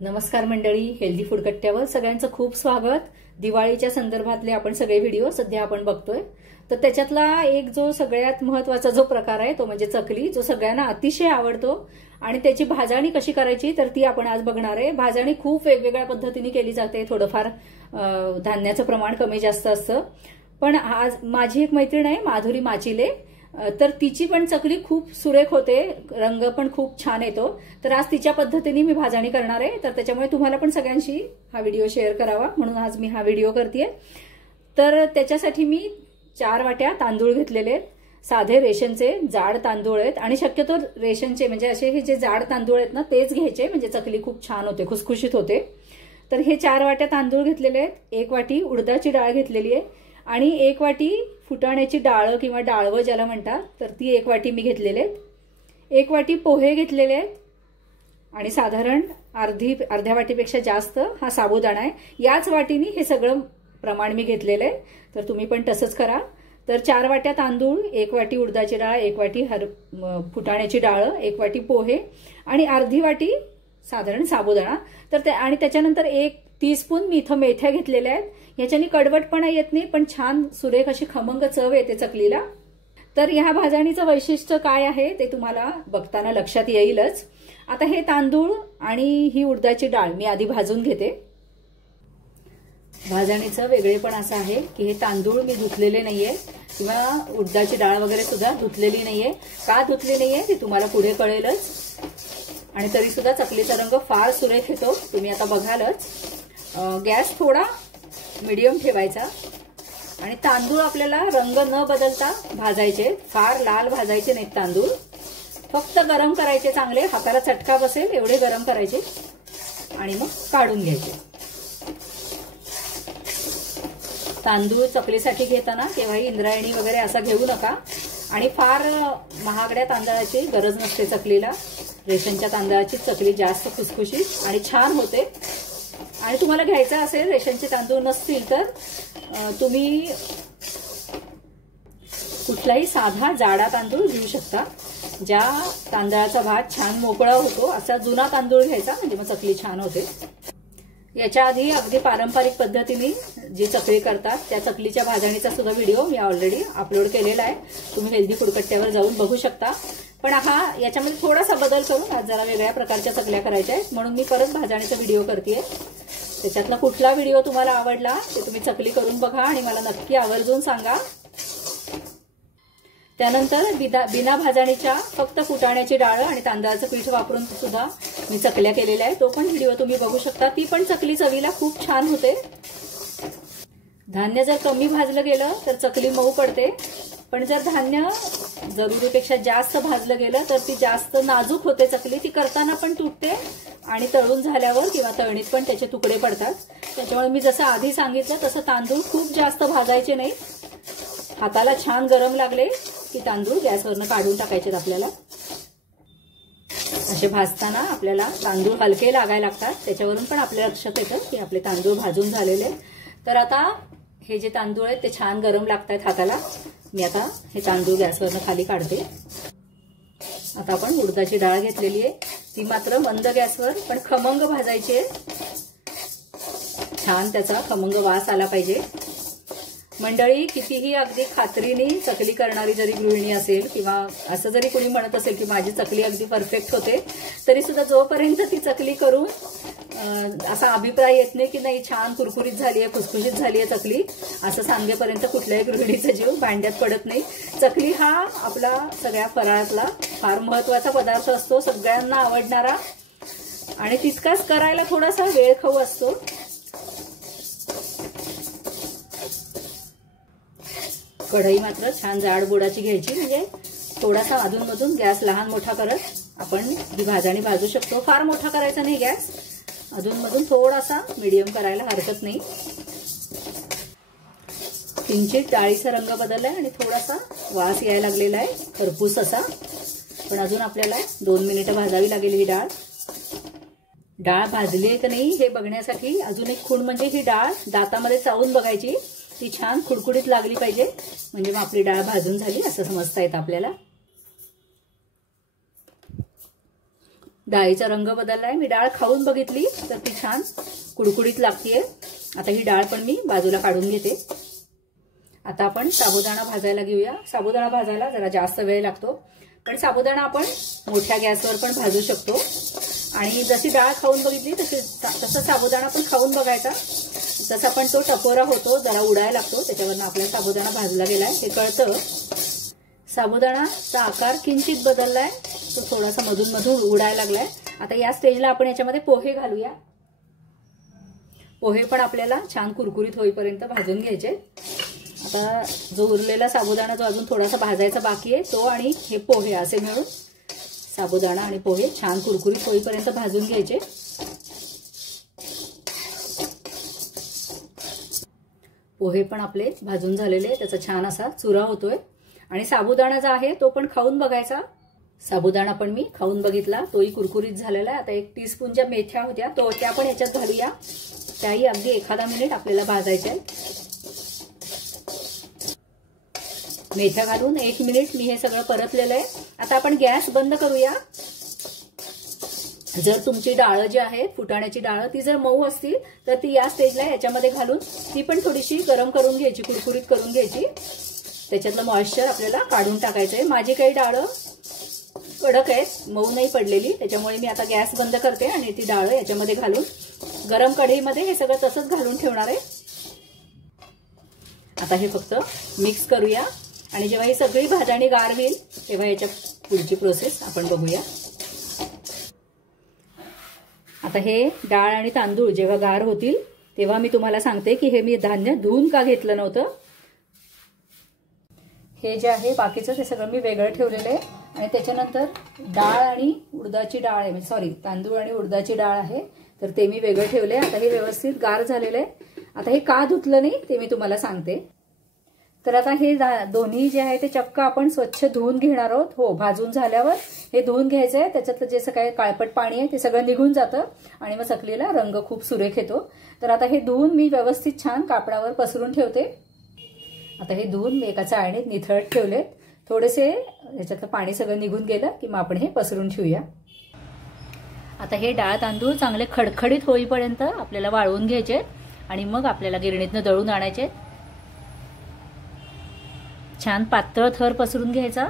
नमस्कार मंडळी, healthy food कट्ट्यावर सगळ्यांचं खूप स्वागत। दिवाळीच्या संदर्भातले आपण सगळे व्हिडिओ सध्या आपण बघतोय। तर त्याच्यातला एक जो सगळ्यात महत्त्वाचा जो प्रकार आहे तो म्हणजे चकली, जो सगळ्यांना अतिशय आवडतो। आणि त्याची भाजणी कशी करायची तर ती आपण आज बघणार आहे। भाजणी खूप वेगवेगळ्या पद्धतीने केली जाते, थोडंफार धान्याचं प्रमाण कमी जास्त असतं। पण आज माझी एक मैत्रीण आहे माधुरी माचिले, तर तिची पण चकली खूप सुरेख होते, रंग पण खूप छान येतो। तर आज तिच्या पद्धतीने मी भाजणी करणार आहे, तर त्याच्यामुळे तुम्हाला पण सगळ्यांशी हा व्हिडिओ शेअर करावा म्हणून आज मी हा व्हिडिओ करतेय। तर त्याच्यासाठी मी 4 वाट्या तांदूळ घेतलेले आहेत, साधे रेशनचे जाड तांदूळ आहेत। आणि शक्यतो रेशनचे म्हणजे असे हे जे जाड तांदूळ आहेत ना तेच घ्यायचे, म्हणजे चकली खूप छान होते, खुसखुशीत होते। तर हे 4 वाट्या तांदूळ घेतलेले आहेत, 1 वाटी उडदाची डाळ घेतलेली आहे आणि 1 वाटी फुटाण्याची डाळ किंवा डाळवं ज्याला म्हणतात तर ती 1 वाटी मी घेतलेले आहेत। 1 वाटी पोहे घेतलेले आहेत आणि साधारण अर्ध्या वाटीपेक्षा जास्त हा साबुदाणा आहे। याच वाटीने हे सगळं प्रमाण मी घेतलेलं आहे, तर तुम्ही पण तसंच करा। तर 4 वाट्या तांदूळ, 1 वाटी उडदाची डाळ, 1 वाटी फुटाण्याची डाळ, 1 वाटी पोहे आणि अर्धी वाटी साधारण साबुदाणा। तर आणि त्याच्यानंतर 1 टीस्पून मी इथं मेथ्या घेतलेल्या आहेत। याच्याने कडवटपणा येत नाही, पण छान सुरेख अशी खमंग चव येते चकलीला। तर ह्या भाजणीचं वैशिष्ट्य काय आहे ते तुम्हाला बघताना लक्षात येईलच। आता हे तांदूळ आणि ही उडदाची डाळ मी आधी भाजून घेते। भाजणीचं वेगळेपण असं आहे की हे तांदूळ मी धुतलेले नाहीये किंवा उडदाची डाळ वगैरे सुद्धा धुतलेली नाहीये। का धुतली नाहीये ते तुम्हाला पुढे कळेलच। आणि तरी सुद्धा चकलीचा रंग फार सुरेख येतो, तुम्ही आता बघालच। गॅस थोडा मीडियम ठेवायचा आणि तांदूळ आपल्याला रंग न बदलता भाजायचे, फार लाल भाजायचे नाहीत तांदूळ, फक्त गरम करायचे, चांगले हाताला चटका बसेल एवढे गरम करायचे आणि मग काढून घ्यायचे। तांदूळ चकलीसाठी घेताना केव्हाही इंद्रायणी वगैरे असा घेऊ नका आणि फार महागड्या तांदळाची गरज नसते चकलीला। रेशनच्या तांदळाची चकली जास्त खुसखुशीत आणि छान होते। आणि तुम्हाला घ्यायचं असेल रेशनचे तांदूळ नसतील तर तुम्ही कुठलाही साधा जाडा तांदूळ घेऊ शकता, ज्या तांदळाचा भात छान मोकळा होतो असा जुना तांदूळ घ्यायचा, म्हणजे मग चकली छान होते। याच्या आधी अगदी पारंपरिक पद्धतीने जी चकली करतात त्या चकलीच्या भाजणीचा सुद्धा व्हिडिओ मी ऑलरेडी अपलोड केलेला आहे, तुम्ही हेल्दी फूड कट्ट्यावर जाऊन बघू शकता। पण याच्यामध्ये थोडासा बदल करून आज जरा वेगळ्या प्रकारच्या चकल्या करायच्या आहेत म्हणून मी परत भाजणीचा व्हिडिओ करतेय। त्याच्यातला कुठला व्हिडिओ तुम्हाला आवडला ते तुम्ही चकली करून बघा आणि मला नक्की आवर्जून सांगा। त्यानंतर बिना भाजणीच्या फक्त फुटाण्याची डाळ आणि तांदळाचं पीठ वापरून सुद्धा मी चकल्या केलेल्या आहे, तो पण व्हिडिओ तुम्ही बघू शकता। ती पण चकली चवीला खूप छान होते। धान्य जर कमी भाजलं गेलं तर चकली मऊ पडते, पण जर धान्य जरुरीपेक्षा जास्त भाजलं गेलं तर ती जास्त नाजूक होते चकली, ती करताना पण तुटते आणि तळून झाल्यावर किंवा तळणीत पण त्याचे तुकडे पडतात। त्याच्यामुळे मी जसं आधी सांगितलं तसं तांदूळ खूप जास्त भाजायचे नाही, हाताला छान गरम लागले की तांदूळ गॅसवरनं काढून टाकायचे आपल्याला। असे भाजताना आपल्याला तांदूळ हलके लागायला लागतात, त्याच्यावरून पण आपल्या लक्षात येतं की आपले तांदूळ भाजून झालेले। तर आता हे जे तांदूळ आहेत ते छान गरम लागतात हाताला, मी आता हे तांदूळ गॅसवरनं खाली काढते। आता आपण उडदाची डाळ घेतलेली आहे, ती मात्र मंद गॅसवर पण खमंग भाजायची आहे, छान त्याचा खमंग वास आला पाहिजे। मंडळी, कितीही अगदी खात्रीने चकली करणारी जरी गृहिणी असेल किंवा असं जरी कोणी म्हणत असेल की माझी चकली अगदी परफेक्ट होते, तरी सुद्धा जोपर्यंत ती चकली करून असा अभिप्राय येत नाही की नाही छान कुरकुरीत झाली आहे, खुसखुशीत झाली आहे चकली, असं सांगेपर्यंत कुठल्याही गृहिणीचा जीव भांड्यात पडत नाही। चकली हा आपला सगळ्या फराळातला फार महत्वाचा पदार्थ असतो, सगळ्यांना आवडणारा आणि तितकाच करायला थोडासा वेळ खाऊ असतो। कढई मात्र छान जाड बुडाची घ्यायची, म्हणजे थोडासा अधूनमधून गॅस लहान मोठा करत आपण ही भाजणी भाजू शकतो। फार मोठा करायचा नाही गॅस, अधूनमधून थोडासा मीडियम करायला हरकत नाही। किंचित डाळीचा रंग बदललाय आणि थोडासा वास यायला लागलेला आहे, खरपूस असा, पण अजून आपल्याला 2 मिनिटं भाजावी लागेल ही डाळ। डाळ भाजली आहे की नाही हे बघण्यासाठी अजून एक खूण म्हणजे ही डाळ दातामध्ये चावून बघायची, ती छान खुडखुडीत लागली पाहिजे, म्हणजे मग आपली डाळ भाजून झाली असं समजता येतं आपल्याला। डाळीचा रंग बदललाय। मी डाळ खाऊन बघितली तर ती छान कुडकुडीत लागतेय। आता ही डाळ पण मी बाजूला काढून घेते। आता आपण साबुदाणा भाजायला घेऊया। साबुदाणा भाजायला जरा जास्त वेळ लागतो, पण साबुदाणा आपण मोठ्या गॅसवर पण भाजू शकतो। आणि जशी डाळ खाऊन बघितली तसं साबुदाणा पण खाऊन बघायचा। जसा पण तो टपोरा होतो, जरा उडायला लागतो, त्याच्यावरनं आपला साबुदाणा भाजला गेलाय हे कळतं। साबुदाणाचा आकार किंचित बदललाय, तो थोडासा मधून मधून उडायला लागलाय। आता या स्टेजला आपण याच्यामध्ये पोहे घालूया। पोहे पण आपल्याला छान कुरकुरीत होईपर्यंत भाजून घ्यायचे। आता जो उरलेला साबुदाणा जो अजून थोडासा भाजायचा बाकी आहे तो आणि हे पोहे असे मिळून साबुदाणा आणि पोहे छान कुरकुरीत होईपर्यंत भाजून घ्यायचे। पोहे पण आपले भाजून झालेले, त्याचा छान असा चुरा होतोय। आणि साबुदाणा जो आहे तो पण खाऊन बघायचा। साबुदाणा पण मी खाऊन बघितला, तोही कुरकुरीत झालेला आहे। आता 1 टीस्पून ज्या मेथ्या होत्या त्या पण याच्यात घालूया। त्याही अगदी एखादा मिनिट आपल्याला भाजायच्या आहेत। मेथ्या घालून 1 मिनिट मी हे सगळं परतलेलं आहे। आता आपण गॅस बंद करूया। जर तुमची डाळ जी आहे फुटाण्याची डाळ ती जर मऊ असतील तर ती या स्टेजला याच्यामध्ये घालून ती पण थोडीशी गरम करून घ्यायची, कुरकुरीत करून घ्यायची। त्याच्यातलं मॉइश्चर आपल्याला काढून टाकायचंय। माझी काही डाळ कडक आहेत, मऊ नाही पडलेली, त्याच्यामुळे मी आता गॅस बंद करते आणि ती डाळ याच्यामध्ये घालून गरम कढईमध्ये हे सगळं तसंच घालून ठेवणार आहे। आता हे फक्त मिक्स करूया आणि जेव्हा ही सगळी भाजणी गार होईल तेव्हा याच्या पुढची प्रोसेस आपण बघूया। आता हे डाळ आणि तांदूळ जेव्हा गार होतील तेव्हा मी तुम्हाला सांगते की हे मी धान्य धुवून का घेतलं नव्हतं। हे जे आहे बाकीचं ते सगळं मी वेगळं ठेवलेलं आहे आणि त्याच्यानंतर डाळ आणि उडदाची डाळ आहे, सॉरी तांदूळ आणि उडदाची डाळ आहे तर ते मी वेगळं ठेवले। आता हे व्यवस्थित गार झालेलं आहे। आता हे का धुतलं नाही ते मी तुम्हाला सांगते। तर आता हे दोन्ही जे आहे ते चक्क आपण स्वच्छ धुवून घेणार आहोत। हो, भाजून झाल्यावर हे धुवून घ्यायचंय, त्याच्यातलं जे काही काळपट पाणी आहे ते सगळं निघून जातं आणि मग चकलीला रंग खूप सुरेख येतो। तर आता हे धुवून मी व्यवस्थित छान कापडावर पसरून ठेवते। आता हे धुवून मी एका चाळणीत निथळत ठेवले। थोडेसे याच्यातलं पाणी सगळं निघून गेलं की मग आपण हे पसरून ठेवूया। आता हे डाळ तांदूळ चांगले खडखडीत होईपर्यंत आपल्याला वाळवून घ्यायचे आणि मग आपल्याला गिरणीतनं दळून आणायचे। छान पातळ थर पसरून घ्यायचा।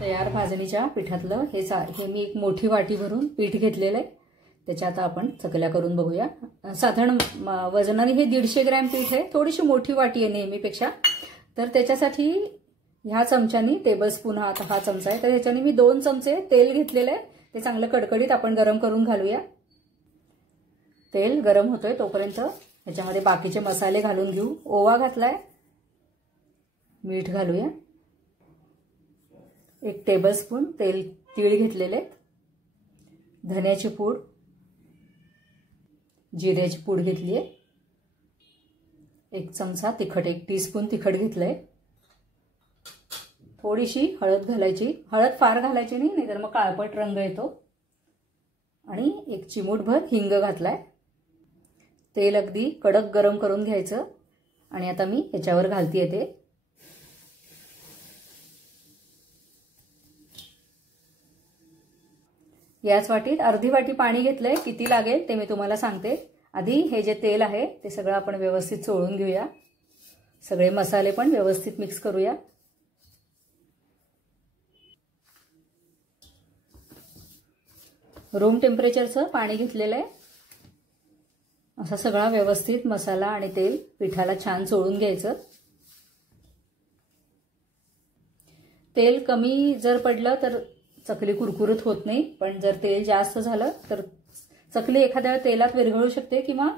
तयार भाजणीच्या पिठातलं हे मी एक मोठी वाटी भरून पीठ घेतलेलं आहे। त्याच्या आता आपण चकल्या करून बघूया। साधारण वजनाने हे 150 ग्रॅम पीठ आहे, थोडीशी मोठी वाटी आहे नेहमीपेक्षा। तर त्याच्यासाठी ह्या चमच्यानी टेबलस्पून हा चमचा आहे तर ह्याच्याने मी 2 चमचे तेल घेतलेले आहे। ते चांगलं कडकडीत आपण गरम करून घालूया। तेल गरम होतोय तोपर्यंत ह्याच्यामध्ये बाकीचे मसाले घालून घेऊ। ओवा घातलाय, मीठ घालूया, 1 टेबलस्पून तीळ घेतलेले, धन्याची पूड, जिऱ्याची पूड घेतलीये, 1 चमचा तिखट, 1 टीस्पून तिखट घेतलंय, थोडीशी हळद घालायची। हळद फार घालायची नाही, नाहीतर मग काळपट रंग येतो। आणि 1 चिमूटभर हिंग घातलाय। तेल अगदी कडक गरम करून घ्यायचं आणि आता मी ह्याच्यावर घालतेय ते। याच वाटीत अर्धी वाटी पाणी घेतलंय, किती लागेल ते मी तुम्हाला सांगते। आधी हे जे तेल आहे ते सगळं आपण व्यवस्थित चोळून घेऊया। सगळे मसाले पण व्यवस्थित मिक्स करूया। रूम टेम्परेचरचं पाणी घेतलेलं आहे। असा सगळा व्यवस्थित मसाला आणि तेल पिठाला छान चोळून घ्यायचं। तेल कमी जर पडलं तर चकली कुरकुरीत होत नाही, पण जर तेल जास्त झालं तर चकली एखाद्या वेळेला तेलात विरघळू शकते किंवा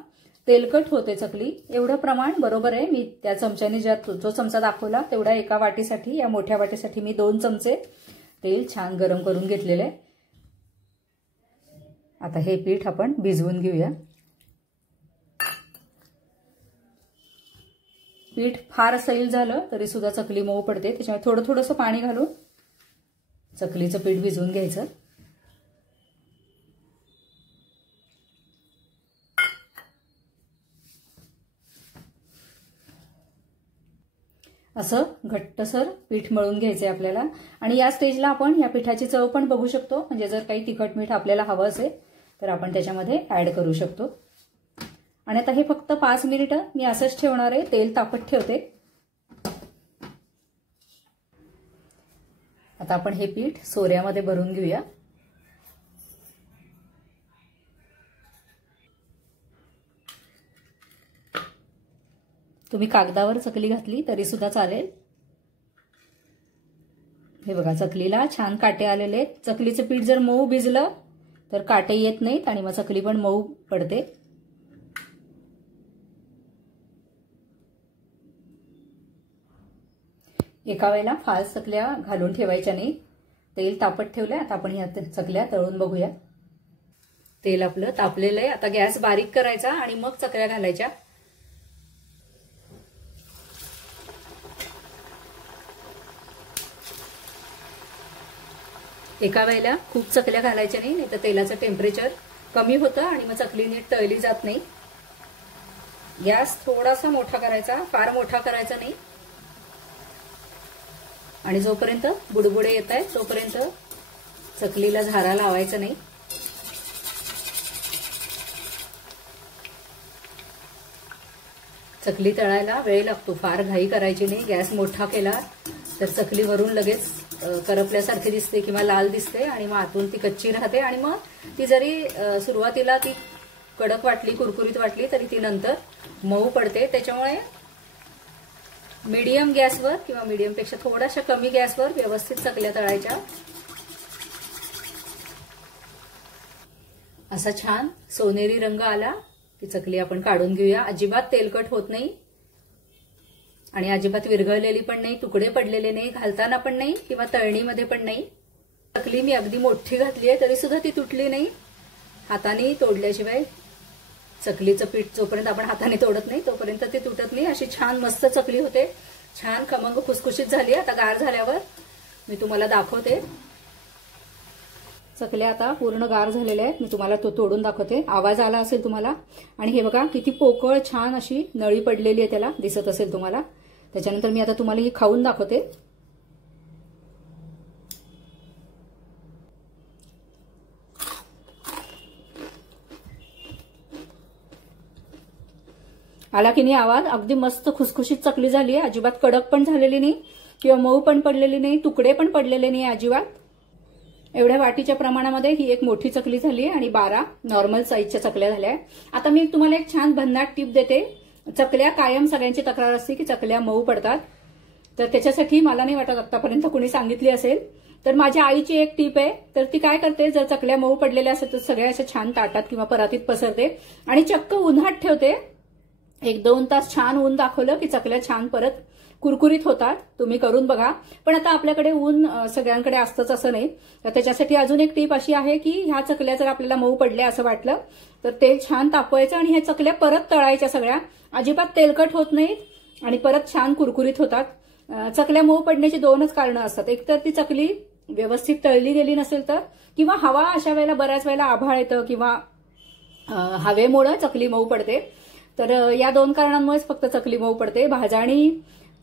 तेलकट होते चकली। एवढं प्रमाण बरोबर आहे। मी त्या चमच्याने जो चमचा दाखवला तेवढा एका वाटीसाठी, या मोठ्या वाटीसाठी मी 2 चमचे तेल छान गरम करून घेतलेले आहे। आता हे पीठ आपण भिजवून घेऊया। पीठ फार सैल झालं तरी सुद्धा चकली मऊ पडते, त्याच्यामुळे थोडंसं पाणी घालून चकलीचं पीठ भिजवून घ्यायचं। असं घट्टसर पीठ मळून घ्यायचंय आपल्याला। आणि या स्टेजला आपण या पिठाची चव पण बघू शकतो, म्हणजे जर काही तिखट मीठ आपल्याला हवं असेल तर आपण त्याच्यामध्ये ऍड करू शकतो। आणि आता हे फक्त 5 मिनिटं मी असंच ठेवणार आहे, तेल तापत ठेवते। आता आपण हे पीठ सोऱ्यामध्ये भरून घेऊया। तुम्ही कागदावर चकली घातली तरी सुद्धा चालेल। हे बघा, चकलीला छान काटे आलेले आहेत। चकलीचं पीठ जर मऊ भिजलं तर काटे येत नाहीत आणि मग चकली पण मऊ पडते। एका वेळेला फास्ट चकल्या घालून ठेवायच्या नाही। तेल तापत ठेवलंय, आता आपण ह्या चकल्या तळून बघूया। तेल आपलं तापलेलं आहे, आता गॅस बारीक करायचा आणि मग चकल्या घालायच्या। एका वेळेला खूप चकल्या घालायच्या नाही, नाहीतर तेलाचं टेम्परेचर कमी होतं आणि मग चकली नीट तळली जात नाही। गॅस थोडासा मोठा करायचा, फार मोठा करायचा नाही। आणि जोपर्यंत बुडबुडे येत आहेत तोपर्यंत चकलीला झारा लावायचा नाही। चकली तळायला वेळ लागतो, फार घाई करायची नाही। गॅस मोठा केला तर चकली वरून लगेच करपल्यासारखी दिसते किंवा लाल दिसते आणि मग आतून ती कच्ची राहते आणि मग ती जरी सुरुवातीला ती कडक वाटली, कुरकुरीत वाटली तरी ती नंतर मऊ पडते। त्याच्यामुळे मीडियम गॅसवर किंवा मीडियम पेक्षा थोडाशा कमी गॅसवर व्यवस्थित चकल्या तळायच्या। असा छान सोनेरी रंग आला की चकली आपण काढून घेऊया। अजिबात तेलकट होत नाही आणि अजिबात विरघळलेली पण नाही, तुकडे पडलेले नाही, घालताना पण नाही किंवा तळणीमध्ये पण नाही। चकली मी अगदी मोठी घातली आहे तरी सुद्धा ती तुटली नाही। हाताने तोडल्याशिवाय चकलीचं पीठ जोपर्यंत आपण हाताने तोडत नाही तोपर्यंत ती तुटत नाही। अशी छान मस्त चकली होते, छान खमंग खुसखुशीत झाली। आता गार झाल्यावर मी तुम्हाला दाखवते। चकल्या आता पूर्ण गार झालेल्या आहेत, मी तुम्हाला तो तोडून दाखवते। आवाज आला असेल तुम्हाला। आणि हे बघा किती पोकळ छान अशी नळी पडलेली आहे, त्याला दिसत असेल तुम्हाला। त्याच्यानंतर मी आता तुम्हाला ही खाऊन दाखवते। आला की नाही आवाज? अगदी मस्त खुसखुशीत चकली झाली आहे, अजिबात कडक पण झालेली नाही किंवा मऊ पण पडलेली नाही, तुकडे पण पडलेले नाही अजिबात। एवढ्या वाटीच्या प्रमाणामध्ये ही एक मोठी चकली झाली आहे आणि 12 नॉर्मल साईजच्या चकल्या झाल्या आहेत। आता मी तुम्हाला एक छान भन्नाट टिप देते। चकल्या कायम सगळ्यांची तक्रार असते की चकल्या मऊ पडतात, तर त्याच्यासाठी मला नाही वाटत आतापर्यंत कुणी सांगितली असेल। तर माझ्या आईची एक टिप आहे, तर ती काय करते, जर चकल्या मऊ पडलेल्या असतात तर सगळ्या अशा छान ताटात किंवा परातीत पसरते आणि चक्क उन्हात ठेवते। 1-2 तास छान ऊन दाखवलं की चकल्या छान परत कुरकुरीत होतात। तुम्ही करून बघा। पण आता आपल्याकडे ऊन सगळ्यांकडे असतंच असं नाही, तर त्याच्यासाठी अजून एक टीप अशी आहे की ह्या चकल्या जर आपल्याला मऊ पडल्या असं वाटलं तर तेल छान तापवायचं आणि ह्या चकल्या परत तळायच्या सगळ्या। अजिबात तेलकट होत नाहीत आणि परत छान कुरकुरीत होतात। चकल्या मऊ पडण्याची 2च कारणं असतात, एक तर ती चकली व्यवस्थित तळली गेली नसेल तर, किंवा हवा अशा वेळेला बऱ्याच वेळेला आभाळ येतं किंवा हवेमुळे चकली मऊ पडते। तर या 2 कारणांमुळेच फक्त चकली मऊ पडते। भाजणी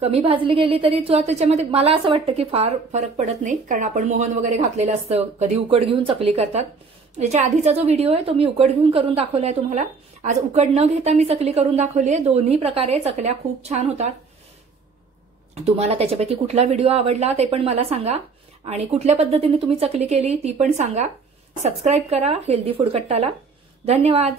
कमी भाजली गेली तरी त्याच्यामध्ये मला असं वाटतं की फार फरक पडत नाही, कारण आपण मोहन वगैरे घातलेलं असतं। कधी उकड घेऊन चकली करतात। याच्या आधीचा जो व्हिडिओ आहे तो मी उकड घेऊन करून दाखवलाय तुम्हाला। आज उकड न घेता मी चकली करून दाखवली आहे। दोन्ही प्रकारे चकल्या खूप छान होतात। तुम्हाला त्याच्यापैकी कुठला व्हिडिओ आवडला ते पण मला सांगा आणि कुठल्या पद्धतीने तुम्ही चकली केली ती पण सांगा। सबस्क्राईब करा हेल्दी फूड कट्टाला। धन्यवाद।